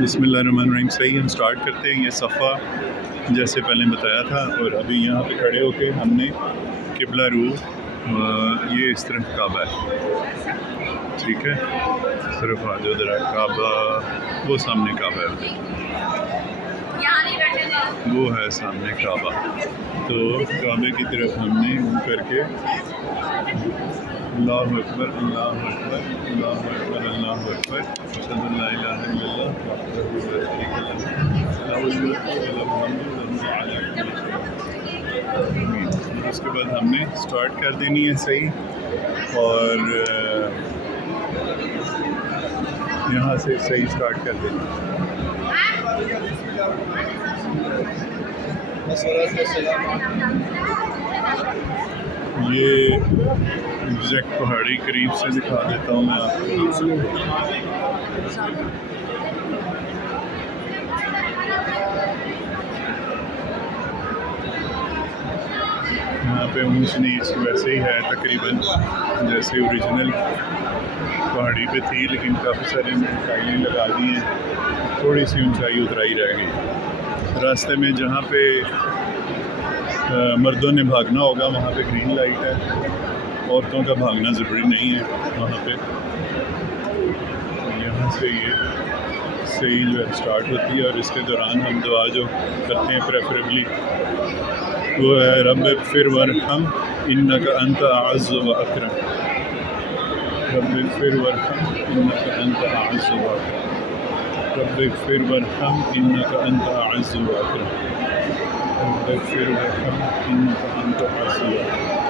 बिस्मिल्लाहिर्रहमानिर्रहीम। सही, हम स्टार्ट करते हैं। ये सफ़ा जैसे पहले बताया था, और अभी यहाँ पे खड़े होके हमने किबला रू, ये इस तरफ काबा है, ठीक है। सिर्फ आ जाओ ज़रा, काबा वो सामने काबा है, वो है सामने काबा। तो काबे की तरफ हमने मुँह करके अल्लाहु अकबर अल्लाहु अकबर अल्लाहु अकबर अल्लाहु अकबर अशहदु अन ला इलाहा इल्लल्लाह वहदहु ला शरीका लहु लहुल मुल्कु व लहुल हम्दु व हुवा अला कुल्ली शैइन क़दीर। उसके बाद हमने स्टार्ट कर देनी है सही, और यहाँ से सही स्टार्ट कर देनी है। ये एग्जैक्ट पहाड़ी करीब से दिखा देता हूँ मैं आपको। यहाँ पे ऊंच नीच वैसे ही है तकरीबन जैसे ओरिजिनल पहाड़ी पे थी, लेकिन काफ़ी सारे टाइलें लगा दी हैं, थोड़ी सी ऊंचाई उतराई रह गई। रास्ते में जहाँ पे मर्दों ने भागना होगा वहाँ पे ग्रीन लाइट है, औरतों का भागना ज़रूरी नहीं है वहाँ पे। यहाँ से ये सही जो है स्टार्ट होती है, और इसके दौरान हम दुआ जो करते हैं प्रेफरेबली वो है रब फिर वरहम इन्नका अंत अअज़्ज़ु व अकरम। रब फिर वरहम इन्नका अंत अअज़्ज़ु व अकरम। रब फिर वरहम इन्नका अंत अअज़्ज़ु व अकरम। रब फिर वरहम इन्नका अंत अअज़्ज़ु व अकरम।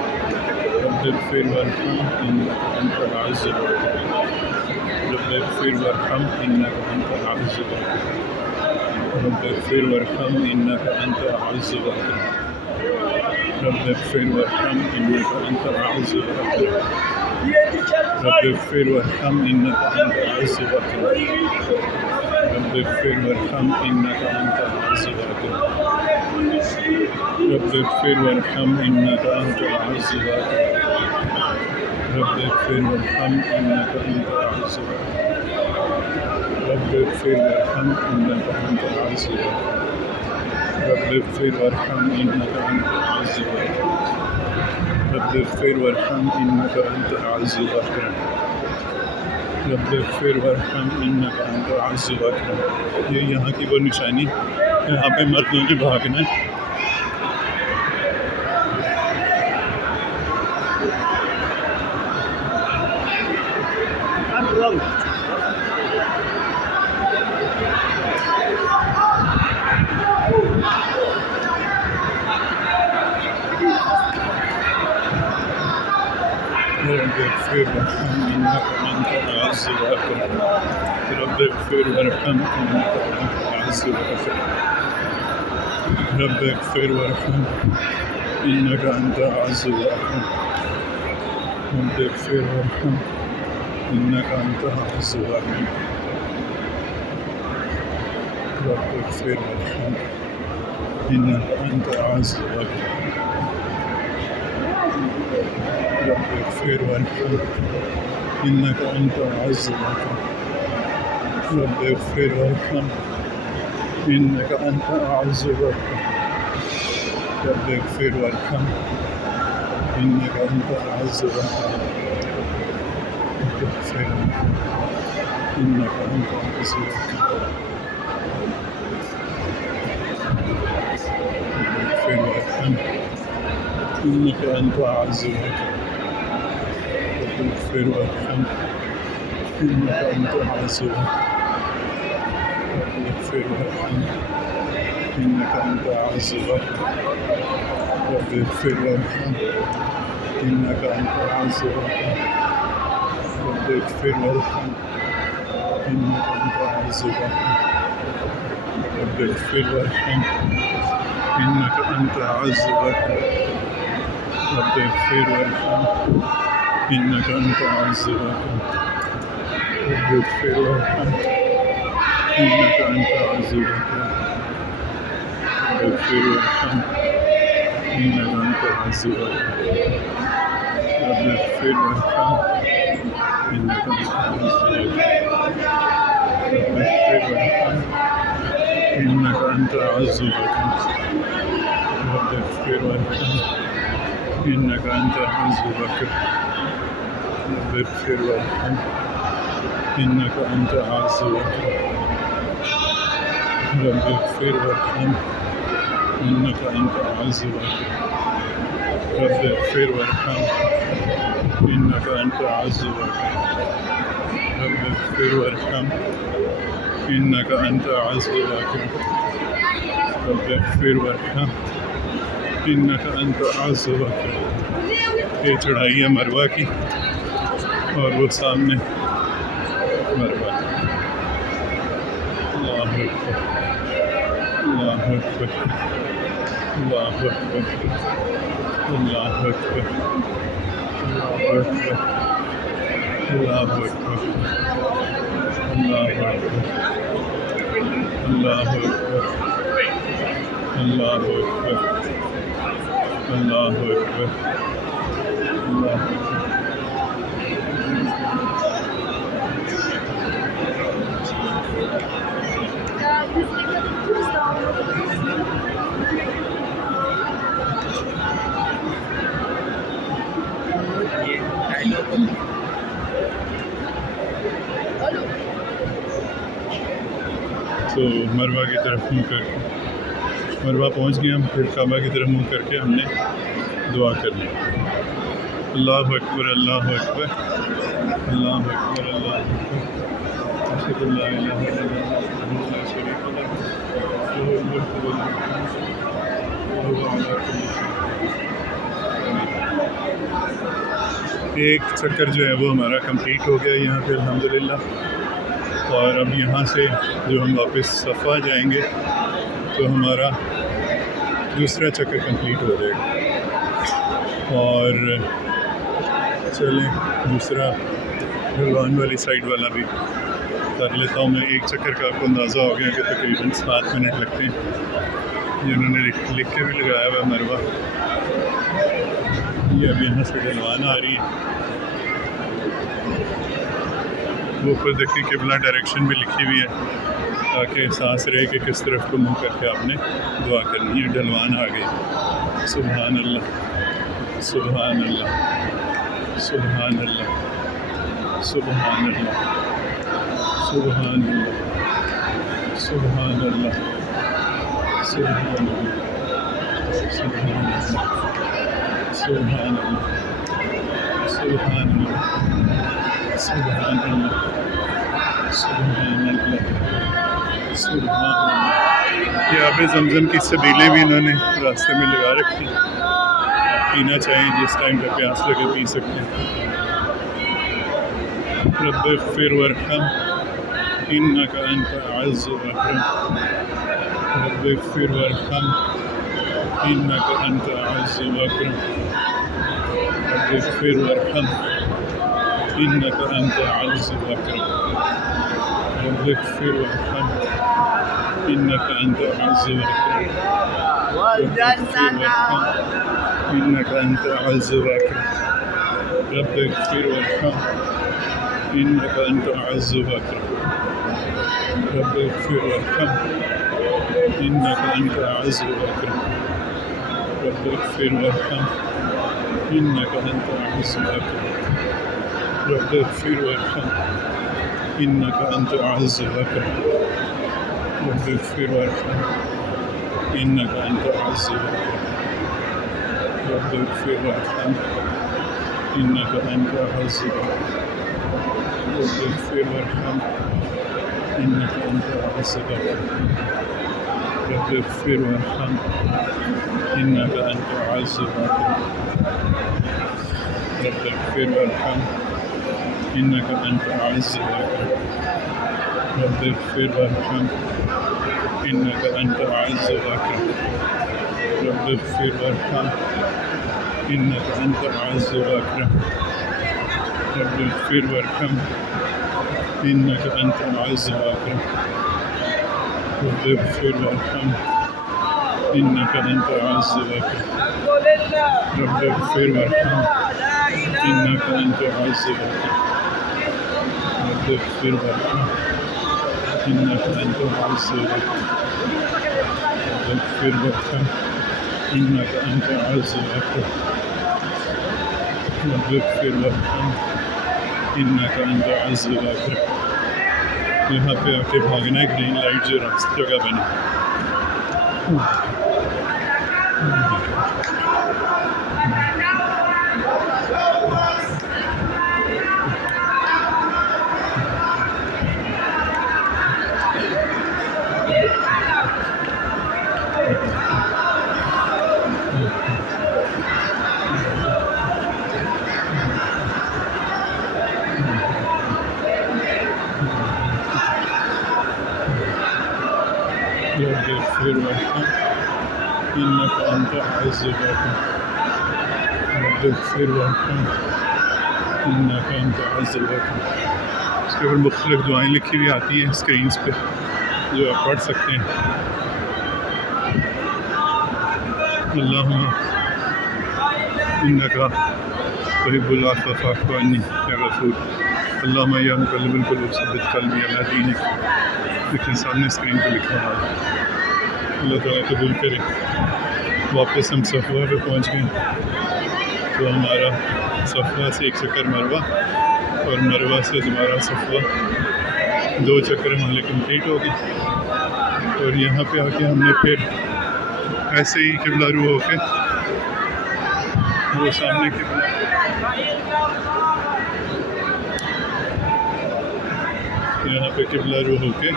रब फिर वरहम इन्नका अंत अअज़्ज़ु व अकरम। रब फिर वरहम इन्नका अंत अअज़्ज़ु व अकरम। रब फिर वरहम इन्नका अंत अअज़्ज़ु व अकरम। रब फिर वरहम इन्नका अंत अअज़्ज़ु व अकरम। रब फिर वरहम इन्नका अंत अअज़्ज़ु व अकरम। रब फिर वरहम इन्नका अंत अअज़्ज़ु व अकरम। रब फिर वरहम इन्नका अंत अअज़्ज़ु व अकरम। रब फिर वरहम इन्नका अंत अअज़्ज़ु व अकरम। रब फिर वरहम इन्नका अंत अअज़्ज़ु व अकरम। रब फिर वरहम इन्नका अंत अअज़्ज़ु व अकरम। रब फिर वरहम इन्नका अंत अअज़्ज़ु व अकरम। रब फिर वरहम इन्नका अंत अअज़्ज़ु व अकरम। ये यहाँ की वो निशानी, यहाँ पे मर्दों ने भागना है। रब फिर वरहम इन्नका अंत अअज़्ज़ु व अकरम। रब फिर वरहम इन्नका अंत अअज़्ज़ु व अकरम। रब फिर वरहम इन्नका अंत अअज़्ज़ु व अकरम। रब फिर वरहम इन्नका अंत अअज़्ज़ु व अकरम। रब फिर वरहम इन्नका अंत अअज़्ज़ु व अकरम। रब फिर वरहम इन्नका अंत अअज़्ज़ु व अकरम। रब फिर वरहम इन्नका अंत अअज़्ज़ु व अकरम। रब फिर वरहम इन्नका अंत अअज़्ज़ु व अकरम। रब फिर वरहम इन्नका अंत अअज़्ज़ु व अकरम। रब फिर वरहम इन्नका अंत अअज़्ज़ु व अकरम। रब फिर वरहम इन्नका अंत अअज़्ज़ु व अकरम। रब फिर वरहम इन्नका अंत अअज़्ज़ु व अकरम। रब फिर वरहम इन्नका अंत अअज़्ज़ु व अकरम। रब फिर वरहम इन्नका अंत अअज़्ज़ु व अकरम। रब फिर वरहम इन्नका अंत अअज़्ज़ु व अकरम। रब फिर वरहम इन्नका अंत अअज़्ज़ु व अकरम। रब फिर वरहम इन्नका अंत अअज़्ज़ु व अकरम। रब फिर वरहम इन्नका अंत अअज़्ज़ु व अकरम। रब फिर वरहम इन्नका अंत अअज़्ज़ु व अकरम। रब फिर वरहम أنت أعز وأكرم رب اغفر وارحم إنك أنت أعز وأكرم رب اغفر وارحم إنك أنت أعز وأكرم رب اغفر وارحم إنك أنت أعز وأكرم رب اغفر وارحم إنك أنت أعز وأكرم رب اغفر وارحم إنك أنت أعز وأكرم رب اغفر वरहम इन्नक अंत अज़्ज़ व अकरम। ये चढ़ाई है मरवा की और वो सामने मरवा। अल्लाह अकबर अल्लाह अकबर अल्लाह अकबर अल्लाह अकबर अल्लाह अकबर अल्लाह अकबर अल्लाह अकबर अल्लाह अकबर अल्लाह अकबर अल्लाह तो मरवा की तरफ मुँह करके मरवा पहुँच गए हम। फिर काबा की तरफ मुँह करके हमने दुआ करनी। अल्लाह अकबर अल्लाह अकबर अल्लाह अकबर अल्लाह अकबर अशहदु अल्ला इलाहा इल्लल्लाह वहदहु ला शरीका लहु लहुल मुल्कु व लहुल हम्दु व हुवा अला कुल्ली शैइन। एक चक्कर जो है वो हमारा कंप्लीट हो गया यहाँ पे अल्हम्दुलिल्लाह। और अब यहाँ से जो हम वापस सफ़ा जाएंगे तो हमारा दूसरा चक्कर कंप्लीट हो जाएगा। और चलें दूसरा ढलवान वाली साइड वाला भी कर लेता हूँ मैं। एक चक्कर का आपको अंदाज़ा हो गया कि तकरीबन 7 मिनट लगते हैं। जिन्होंने लिख के भी लगाया हुआ मरवा। ये अब यहाँ से ढलवान आ रही है। वो ऊपर देखिए किबला डायरेक्शन भी लिखी हुई है ताकि एहसास रहे कि किस तरफ को मुँह करके आपने दुआ करनी है। ढलवान आ गई। सुभान अल्लाह सुभान अल्लाह सुभान अल्लाह सुभान अल्लाह सुभान अल्लाह सुभान अल्लाह सुभान अल्लाह सुभान अल्लाह सुभान अल्लाह सुभान अल्लाह सुभान अल्लाह सुभान अल्लाह सुभान अल्लाह। ये आबे ज़मज़म की सबीलें भी इन्होंने रास्ते में लगा रखी। आप पीना चाहें जिस टाइम पे प्यास लगे पी सकते हैं। रब्ब इग़फ़िर वरहम इन्नक अंत अअज़्ज़ व अकरम रब्ब इग़फ़िर वरहम इन्नक अंत अअज़्ज़ व अकरम रब्ब इग़फ़िर वरहम इन्नक अंत अअज़्ज़ व अकरम रब्ब इग़फ़िर वरहम इन्नक अंत अअज़्ज़ व अकरम इन्नक अंत अअज़्ज़ व अकरम रब्ब इग़फ़िर वरहम इन्नक अंत अअज़्ज़ व अकरम रब्ब इग़फ़िर वरहम इन्नक अंत अअज़्ज़ व अकरम रब्ब इग़फ़िर वरहम इन्नक अंत अअज़्ज़ व अकरम रब्ब इग़फ़िर वरहम इन्नक अंत अअज़्ज़ व अकरम रब्ब इग़फ़िर वरहम इन्नक अंत अअज़्ज़ व अकरम रब्ब इग़फ़िर वरहम इन्नक अंत अअज़्ज़ व अकरम रब्ब इग़फ़िर वरहम इन्नक अंत अअज़्ज़ व अकरम रब्ब इग़फ़िर वरहम इन्नक अंत अअज़्ज़ व अकरम रब्ब इग़फ़िर वरहम इन्नक अंत अअज़्ज़ व अकरम रब्ब इग़फ़िर वरहम इन्नक अंत अअज़्ज़ व अकरम रब्ब इग़फ़िर वरहम इन्नक अंत अअज़्ज़ व अकरम रब्ब इग़फ़िर वरहम इन्नक अंत अअज़्ज़ व अकरम रब्ब इग़फ़िर वरहम इन्नक अंत अअज़्ज़ व अकरम रब्ब इग़फ़िर वरहम इन्नक अंत अअज़्ज़ व अकरम रब्ब इग़फ़िर वरहम इन्नक अंत अअज़्ज़ व अकरम वग़फ़िर वरहम इन्नका अंत अज़्ज़ व अकरम। वग़फ़िर वरहम इन्नका अंत अज़्ज़ व अकरम। यहाँ पे आके भागना है, ग्रीन लाइट जो रास्ते जगह बनी। वग़फ़िर वरहम इन्नका अंत अज़्ज़ व अकरम। वग़फ़िर वरहम इन्नका अंत अज़्ज़ व अकरम। इसके ऊपर मुख्तलिफ़ दुआएँ लिखी हुई आती हैं स्क्रीन्स पे, जो आप पढ़ सकते हैं। अल्लाहुम्मा इन्नका तुहिब्बुल अफ़्व फ़अफ़ु अन्नी या गफ़ूर। अल्लाहुम्मा या मुक़ल्लिबल क़ुलूब सब्बित क़ल्बी अला दीनिक। लेकिन सामने स्क्रीन पे लिखा हुआ है। अल्लाह ताला कबूल करे। वापस हम सफ़वा पे पहुँच गए, तो हमारा सफ़वा से एक चक्कर मरवा और मरवा से दोबारा सफ़वा, 2 चक्कर हमारे कंप्लीट हो गए। और यहाँ पे आके हमने फिर ऐसे ही किबला रू होके, वो सामने किबला, यहाँ पे किबला रू होके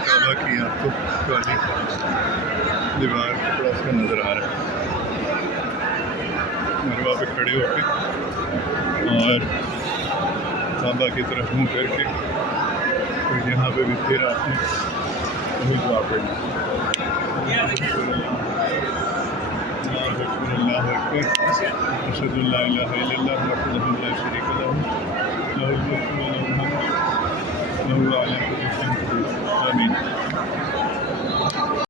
काबा की आपको काली दीवार थोड़ा सा नज़र आ रहा है। मरवा पे खड़े होके और काबा की तरफ मुँह करके, तो यहाँ पे भी फिर आपने वही दुआ पढ़नी। अल्लाहु अकबर, अशहदु अल्ला इलाहा इल्लल्लाह वहदहु ला शरीका लहु लहुल मुल्कु व लहुल हम्दु व हुवा अला कुल्लि शैइन क़दीर। आमीन।